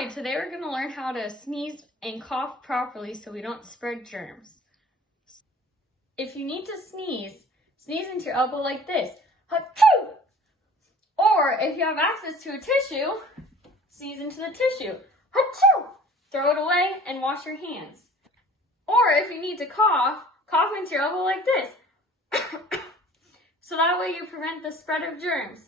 Alright, today we're going to learn how to sneeze and cough properly so we don't spread germs. If you need to sneeze, sneeze into your elbow like this. Achoo! Or if you have access to a tissue, sneeze into the tissue. Achoo! Throw it away and wash your hands. Or if you need to cough, cough into your elbow like this. So that way you prevent the spread of germs.